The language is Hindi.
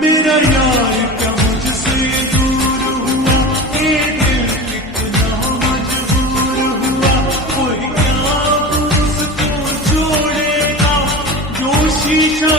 मेरा यार क्या मुझसे दूर हुआ, ये दिल कितना मजबूर हुआ, कोई क्या उसको छोड़ेगा जो शीशा